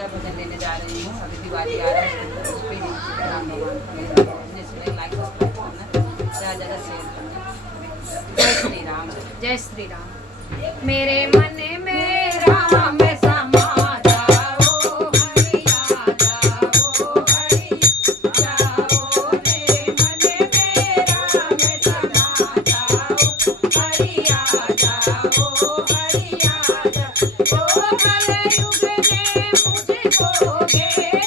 का भजन लेने जा रही हूँ। अभी दिवाली आ रहा है, उस पर ही सीताराम भगवान का मेरा है। इसमें लाइक सब्सक्राइब करना, ज़्यादा ज़्यादा शेयर करना। जय श्री राम। जय श्री राम। मेरे मन में राम समा जाओ, हरि आ जाओ, हरि जाओ। मेरे मन में राम समा जाओ, हरि आ जाओ, हरि आ जाओ। कलयुग ने मुझको घेरा